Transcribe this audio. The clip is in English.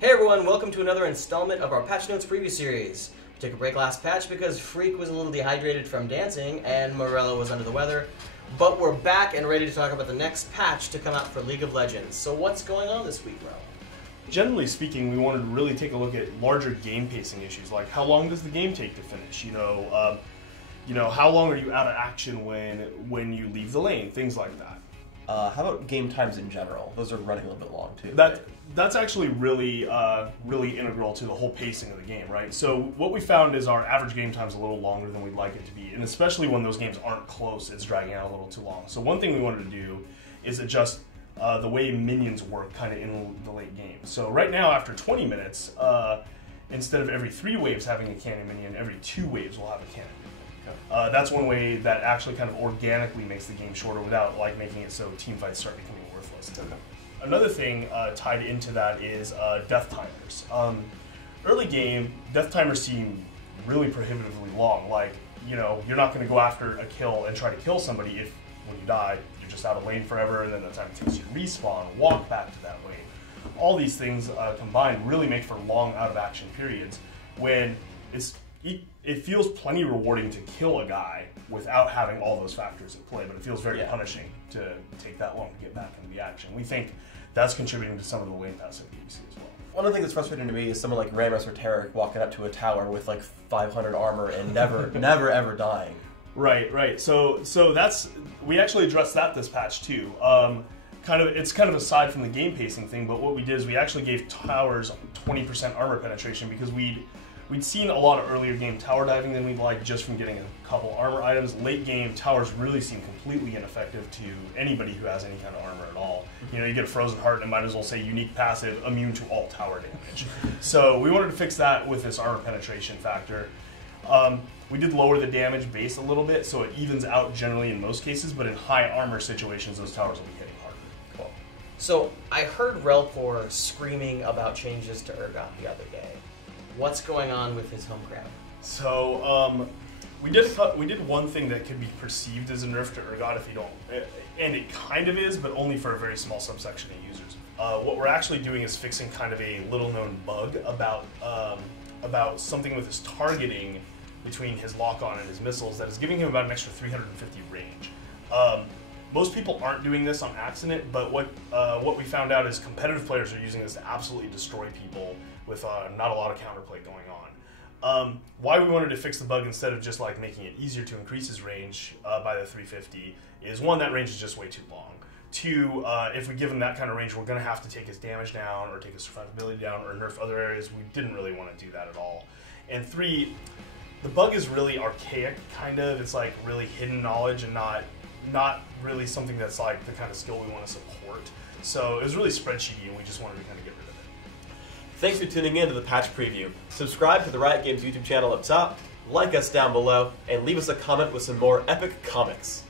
Hey everyone, welcome to another installment of our Patch Notes preview series. We took a break last patch because Freak was a little dehydrated from dancing and Morello was under the weather. But we're back and ready to talk about the next patch to come out for League of Legends. So what's going on this week, Ro? Generally speaking, we wanted to really take a look at larger game pacing issues, like how long does the game take to finish? How long are you out of action when you leave the lane? Things like that. How about game times in general? Those are running a little bit long too. That's actually really integral to the whole pacing of the game, right? So what we found is our average game time is a little longer than we'd like it to be, and especially when those games aren't close, it's dragging out a little too long. So one thing we wanted to do is adjust the way minions work kind of in the late game. So right now, after 20 minutes, instead of every 3 waves having a cannon minion, every 2 waves will have a cannon minion. That's one way that actually kind of organically makes the game shorter without making it so team fights start becoming worthless. Okay. Another thing tied into that is death timers. Early game, death timers seem really prohibitively long. You're not going to go after a kill and try to kill somebody if, when you die, you're just out of lane forever, and then the time it takes you to respawn, walk back to that lane. All these things combined really make for long out-of-action periods when it feels plenty rewarding to kill a guy without having all those factors at play, but it feels very punishing to take that long to get back into the action. We think that's contributing to some of the lane passivity we see as well. One of the things that's frustrating to me is someone like Rammus or Taric walking up to a tower with 500 armor and never ever dying. Right. So we actually addressed that this patch too. It's kind of aside from the game pacing thing, but what we did is we actually gave towers 20% armor penetration because we'd seen a lot of earlier game tower diving than we'd like just from getting a couple armor items. Late game, towers really seem completely ineffective to anybody who has any kind of armor at all. You get a Frozen Heart and it might as well say unique passive, immune to all tower damage. So we wanted to fix that with this armor penetration factor. We did lower the damage base a little bit, so it evens out generally in most cases, but in high armor situations, those towers will be hitting harder. Cool. So I heard Relpor screaming about changes to Urgot the other day. What's going on with his home ground? So we did one thing that could be perceived as a nerf to Urgot if you don't, and it kind of is, but only for a very small subsection of users. What we're actually doing is fixing kind of a little-known bug about something with his targeting between his lock-on and his missiles that is giving him about an extra 350 range. Most people aren't doing this on accident, but what we found out is competitive players are using this to absolutely destroy people with not a lot of counterplay going on. Why we wanted to fix the bug instead of just making it easier to increase his range by the 350 is, one, that range is just way too long. Two, if we give him that kind of range, we're going to have to take his damage down or take his survivability down or nerf other areas. We didn't really want to do that at all. And three, the bug is really archaic, kind of. It's really hidden knowledge and not really something that's the kind of skill we want to support. So it was really spreadsheety, and we just wanted to kind of get rid of it. Thanks for tuning in to the patch preview. Subscribe to the Riot Games YouTube channel up top, like us down below, and leave us a comment with some more epic comics.